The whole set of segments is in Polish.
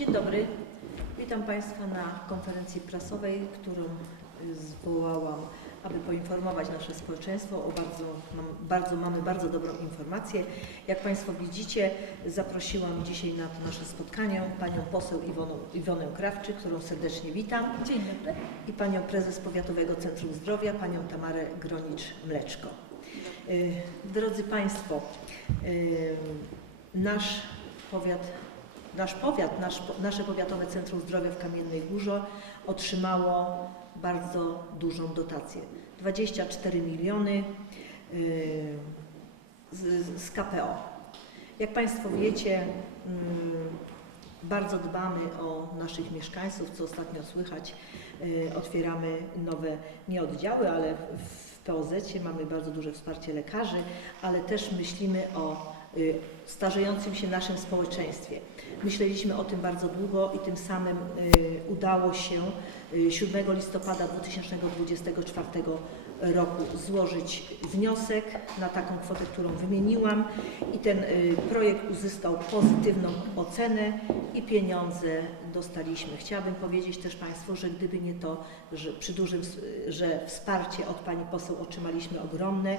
Dzień dobry. Witam Państwa na konferencji prasowej, którą y, zwołałam, aby poinformować nasze społeczeństwo o bardzo, mam, bardzo, mamy bardzo dobrą informację. Jak Państwo widzicie, zaprosiłam dzisiaj na to nasze spotkanie Panią poseł Iwonę, Iwonę Krawczyk, którą serdecznie witam. Dzień dobry. i panią prezes Powiatowego Centrum Zdrowia, panią Tamarę Gronicz-Mleczko. Y, Drodzy Państwo, y, nasz powiat, nasz powiat, nasz, nasze Powiatowe Centrum Zdrowia w Kamiennej Górze otrzymało bardzo dużą dotację. 24 miliony y, z, z KPO. Jak Państwo wiecie, mm, bardzo dbamy o naszych mieszkańców, co ostatnio słychać. Y, Otwieramy nowe nie oddziały, ale w POZ mamy bardzo duże wsparcie lekarzy, ale też myślimy o starzejącym się naszym społeczeństwie. Myśleliśmy o tym bardzo długo i tym samym y, udało się y, 7 listopada 2024 roku złożyć wniosek na taką kwotę, którą wymieniłam i ten y, projekt uzyskał pozytywną ocenę i pieniądze dostaliśmy. Chciałabym powiedzieć też Państwu, że gdyby nie to, że przy dużym, że wsparcie od Pani poseł otrzymaliśmy ogromne,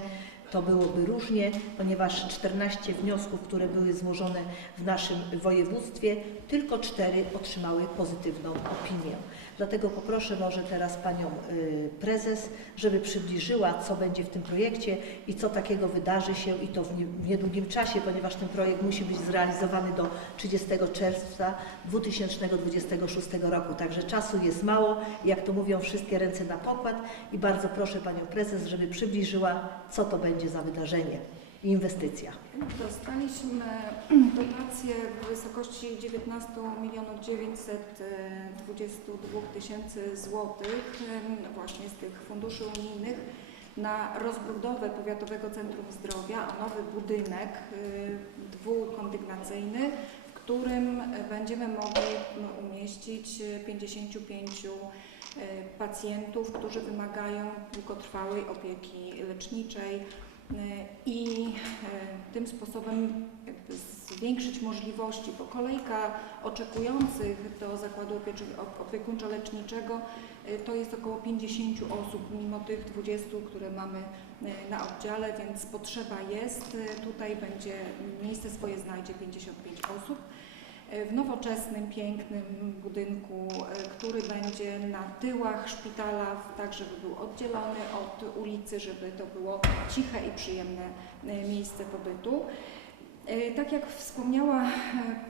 to byłoby różnie, ponieważ 14 wniosków, które były złożone w naszym województwie, tylko 4 otrzymały pozytywną opinię. Dlatego poproszę może teraz Panią y, Prezes, żeby przybliżyła, co będzie w tym projekcie i co takiego wydarzy się i to w nie- w niedługim czasie, ponieważ ten projekt musi być zrealizowany do 30 czerwca 2026 roku. Także czasu jest mało, jak to mówią, wszystkie ręce na pokład i bardzo proszę Panią Prezes, żeby przybliżyła, co to będzie za wydarzenie inwestycja. Dostaliśmy dotację w wysokości 19 milionów 922 tysięcy złotych właśnie z tych funduszy unijnych na rozbudowę Powiatowego Centrum Zdrowia, a nowy budynek y, dwukondygnacyjny, w którym będziemy mogli umieścić 55 y, pacjentów, którzy wymagają długotrwałej opieki leczniczej, i e, tym sposobem zwiększyć możliwości, bo kolejka oczekujących do zakładu opiekuńczo-leczniczego e, to jest około 50 osób, mimo tych 20, które mamy e, na oddziale, więc potrzeba jest. E, Tutaj będzie miejsce swoje znajdzie 55 osób e, w nowoczesnym, pięknym budynku, e, który będzie na tyłach szpitala, tak żeby był oddzielony od ulicy, żeby to było ciche i przyjemne e, miejsce pobytu. E, Tak jak wspomniała e,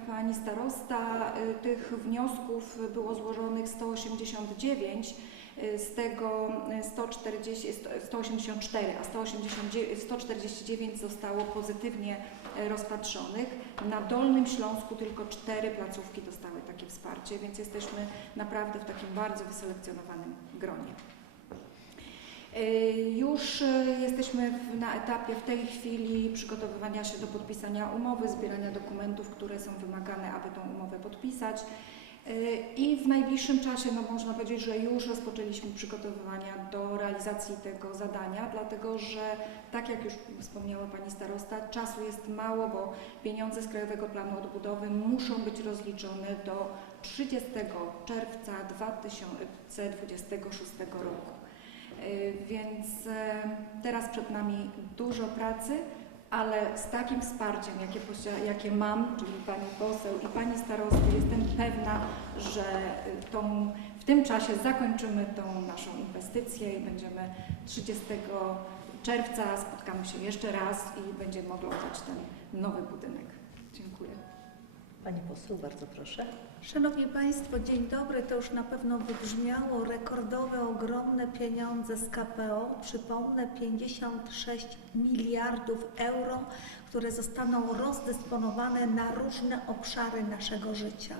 Pani Starosta, e, tych wniosków było złożonych 189, e, z tego e, 140, sto- 184, a 189, 149 zostało pozytywnie e, rozpatrzonych. Na Dolnym Śląsku tylko cztery placówki dostały takie wsparcie, więc jesteśmy naprawdę w takim bardzo wyselekcjonowanym gronie. Y, Już y, jesteśmy na etapie w tej chwili przygotowywania się do podpisania umowy, zbierania dokumentów, które są wymagane, aby tą umowę podpisać. I w najbliższym czasie, no można powiedzieć, że już rozpoczęliśmy przygotowywania do realizacji tego zadania, dlatego że, tak jak już wspomniała Pani Starosta, czasu jest mało, bo pieniądze z Krajowego Planu Odbudowy muszą być rozliczone do 30 czerwca 2026 roku. Y, Więc e, teraz przed nami dużo pracy, ale z takim wsparciem, jakie, jakie mam, czyli Pani poseł i Pani starosty, jestem pewna, że y, tą, w tym czasie zakończymy tą naszą inwestycję i będziemy 30 czerwca spotkamy się jeszcze raz i będziemy mogli oddać ten nowy budynek. Dziękuję. Pani poseł, bardzo proszę. Szanowni Państwo, dzień dobry. To już na pewno wybrzmiało rekordowe, ogromne pieniądze z KPO. Przypomnę 56 miliardów euro, które zostaną rozdysponowane na różne obszary naszego życia.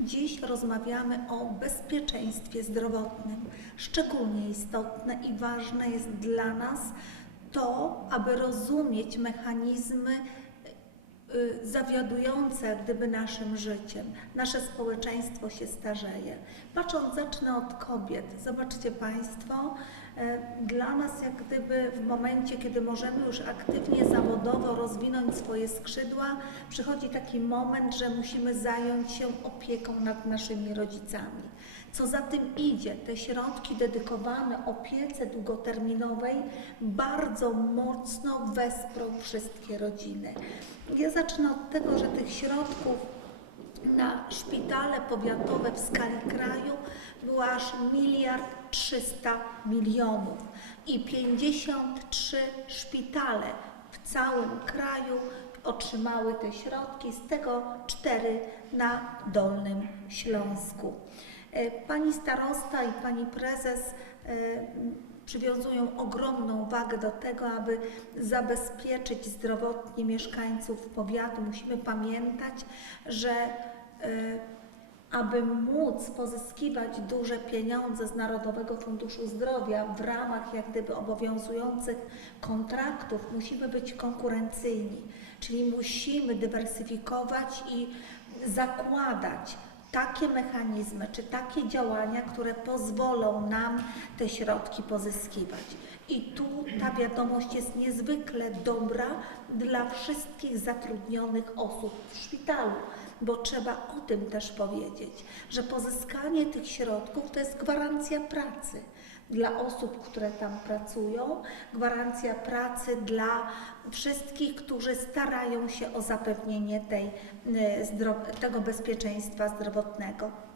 Dziś rozmawiamy o bezpieczeństwie zdrowotnym. Szczególnie istotne i ważne jest dla nas to, aby rozumieć mechanizmy zawiadujące jak gdyby naszym życiem. Nasze społeczeństwo się starzeje. Patrząc, zacznę od kobiet. Zobaczcie Państwo, E, Dla nas, jak gdyby w momencie, kiedy możemy już aktywnie, zawodowo rozwinąć swoje skrzydła, przychodzi taki moment, że musimy zająć się opieką nad naszymi rodzicami. Co za tym idzie, te środki dedykowane opiece długoterminowej bardzo mocno wesprą wszystkie rodziny. Ja zacznę od tego, że tych środków na szpitale powiatowe w skali kraju było aż miliard 300 milionów i 53 szpitale w całym kraju otrzymały te środki, z tego 4 na Dolnym Śląsku. E, Pani starosta i pani prezes e, przywiązują ogromną wagę do tego, aby zabezpieczyć zdrowotnie mieszkańców powiatu. Musimy pamiętać, że e, aby móc pozyskiwać duże pieniądze z Narodowego Funduszu Zdrowia w ramach jak gdyby obowiązujących kontraktów, musimy być konkurencyjni, czyli musimy dywersyfikować i zakładać takie mechanizmy czy takie działania, które pozwolą nam te środki pozyskiwać. I tu ta wiadomość jest niezwykle dobra dla wszystkich zatrudnionych osób w szpitalu, bo trzeba o tym też powiedzieć, że pozyskanie tych środków to jest gwarancja pracy dla osób, które tam pracują, gwarancja pracy dla wszystkich, którzy starają się o zapewnienie tej, y, tego bezpieczeństwa zdrowotnego.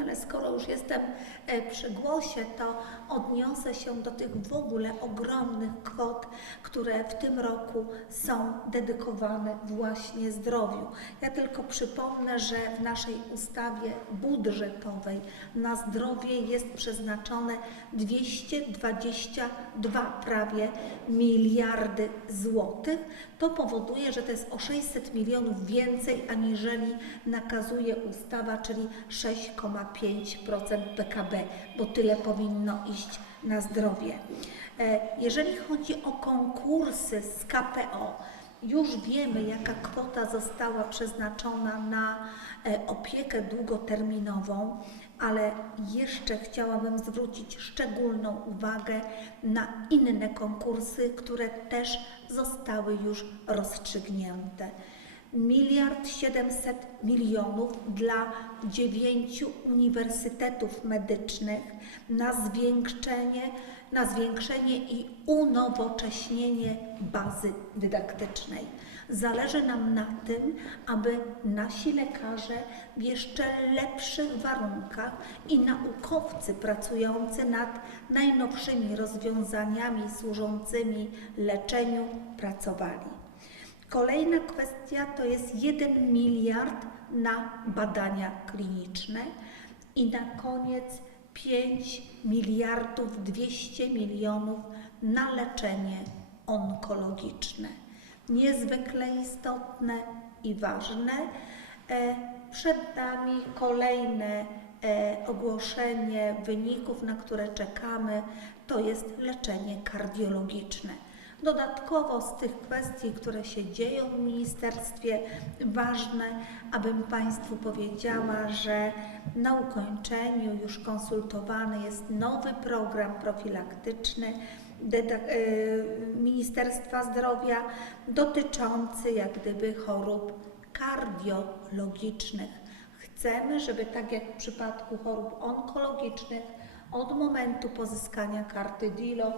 Ale skoro już jestem e, przy głosie, to odniosę się do tych w ogóle ogromnych kwot, które w tym roku są dedykowane właśnie zdrowiu. Ja tylko przypomnę, że w naszej ustawie budżetowej na zdrowie jest przeznaczone 222 prawie miliardy złotych. To powoduje, że to jest o 600 milionów więcej aniżeli nakazuje ustawa, czyli 6,5% PKB, bo tyle powinno iść na zdrowie. E, Jeżeli chodzi o konkursy z KPO, już wiemy, jaka kwota została przeznaczona na e, opiekę długoterminową, ale jeszcze chciałabym zwrócić szczególną uwagę na inne konkursy, które też zostały już rozstrzygnięte. Miliard siedemset milionów dla dziewięciu uniwersytetów medycznych na zwiększenie, na zwiększenie i unowocześnienie bazy dydaktycznej. Zależy nam na tym, aby nasi lekarze w jeszcze lepszych warunkach i naukowcy pracujący nad najnowszymi rozwiązaniami służącymi leczeniu pracowali. Kolejna kwestia to jest 1 miliard na badania kliniczne i na koniec 5 miliardów 200 milionów na leczenie onkologiczne. Niezwykle istotne i ważne. E, Przed nami kolejne e, ogłoszenie wyników, na które czekamy, to jest leczenie kardiologiczne. Dodatkowo z tych kwestii, które się dzieją w ministerstwie, ważne, abym Państwu powiedziała, że na ukończeniu już konsultowany jest nowy program profilaktyczny y, Ministerstwa Zdrowia dotyczący jak gdyby chorób kardiologicznych. Chcemy, żeby tak jak w przypadku chorób onkologicznych, od momentu pozyskania karty DILO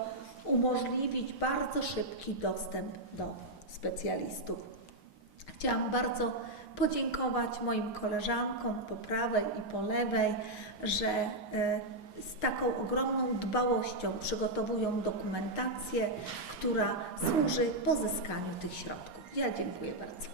umożliwić bardzo szybki dostęp do specjalistów. Chciałam bardzo podziękować moim koleżankom po prawej i po lewej, że e, z taką ogromną dbałością przygotowują dokumentację, która służy pozyskaniu tych środków. Ja dziękuję bardzo.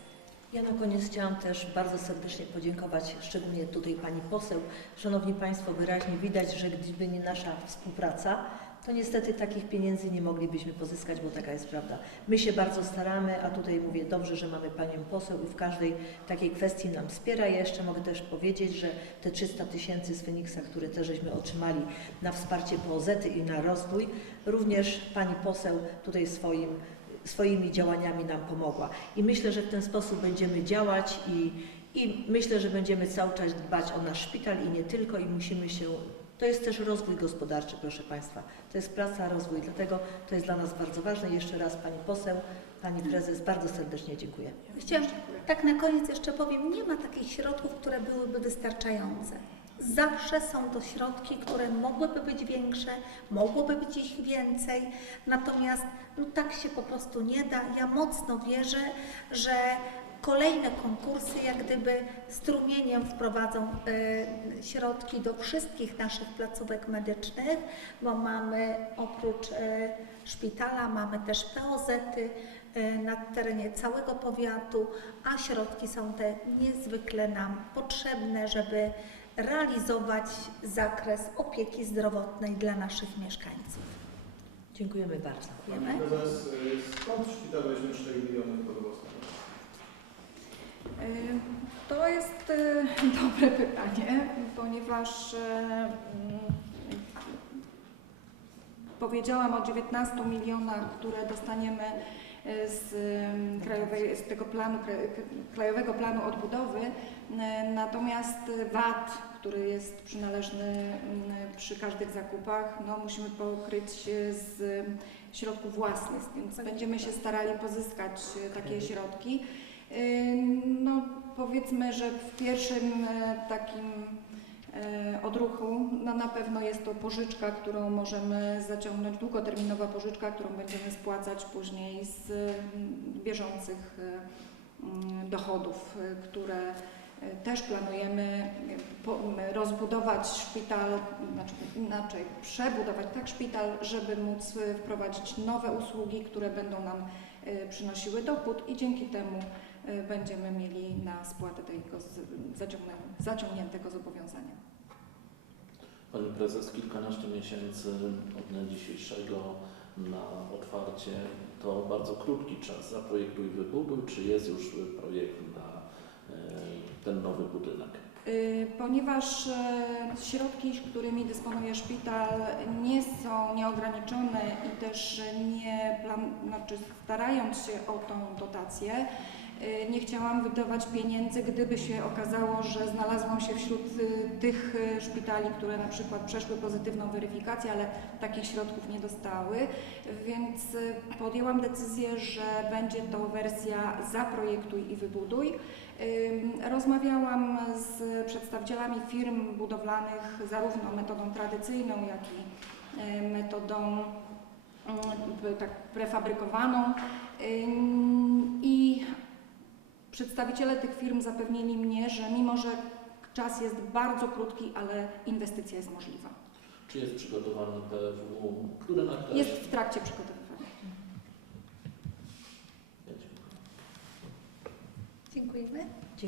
Ja na koniec chciałam też bardzo serdecznie podziękować, szczególnie tutaj Pani poseł. Szanowni Państwo, wyraźnie widać, że gdyby nie nasza współpraca, to niestety takich pieniędzy nie moglibyśmy pozyskać, bo taka jest prawda. My się bardzo staramy, a tutaj mówię dobrze, że mamy Panią poseł i w każdej takiej kwestii nam wspiera. Ja jeszcze mogę też powiedzieć, że te 300 tysięcy z Feniksa, które też żeśmy otrzymali na wsparcie POZ i na rozwój, również Pani poseł tutaj swoim swoimi działaniami nam pomogła. I myślę, że w ten sposób będziemy działać i, i myślę, że będziemy cały czas dbać o nasz szpital i nie tylko i musimy się To jest też rozwój gospodarczy, proszę Państwa. To jest praca, rozwój, dlatego to jest dla nas bardzo ważne. Jeszcze raz Pani Poseł, Pani Prezes, bardzo serdecznie dziękuję. Chciałam. Tak na koniec jeszcze powiem, nie ma takich środków, które byłyby wystarczające. Zawsze są to środki, które mogłyby być większe, mogłoby być ich więcej, natomiast no, tak się po prostu nie da. Ja mocno wierzę, że kolejne konkursy jak gdyby strumieniem wprowadzą y, środki do wszystkich naszych placówek medycznych, bo mamy oprócz y, szpitala, mamy też POZ-y, y, na terenie całego powiatu, a środki są te niezwykle nam potrzebne, żeby realizować zakres opieki zdrowotnej dla naszych mieszkańców. Dziękujemy bardzo. Dziękujemy. Pani prezes, skąd szpital weźmie 4 miliony pod? Y, To jest y, dobre pytanie, ponieważ y, mm, powiedziałam o 19 milionach, które dostaniemy z, krajowej, z tego planu, kra- Krajowego Planu Odbudowy, natomiast VAT, który jest przynależny y, przy każdych zakupach, no, musimy pokryć z środków własnych, więc będziemy się starali pozyskać takie środki. No, powiedzmy, że w pierwszym e, takim e, odruchu no na pewno jest to pożyczka, którą możemy zaciągnąć, długoterminowa pożyczka, którą będziemy spłacać później z mm, bieżących e, mm, dochodów, które też planujemy rozbudować szpital, znaczy inaczej, przebudować tak szpital, żeby móc wprowadzić nowe usługi, które będą nam przynosiły dochód i dzięki temu będziemy mieli na spłatę tego zaciągniętego zobowiązania. Pani prezes, kilkanaście miesięcy od dnia dzisiejszego na otwarcie to bardzo krótki czas. Zaprojektuj, wybuduj. Czy jest już projekt na e, ten nowy budynek? Y, Ponieważ środki, którymi dysponuje szpital nie są nieograniczone i też nie plan, znaczy starając się o tą dotację, y, nie chciałam wydawać pieniędzy, gdyby się okazało, że znalazłam się wśród y, tych y, szpitali, które na przykład przeszły pozytywną weryfikację, ale takich środków nie dostały, więc y, podjęłam decyzję, że będzie to wersja zaprojektuj i wybuduj. Rozmawiałam z przedstawicielami firm budowlanych zarówno metodą tradycyjną, jak i metodą mm, tak prefabrykowaną i przedstawiciele tych firm zapewnili mnie, że mimo, że czas jest bardzo krótki, ale inwestycja jest możliwa. Czy jest przygotowany PFU, który nakreśli? Jest w trakcie dziękuję. Dziękujemy.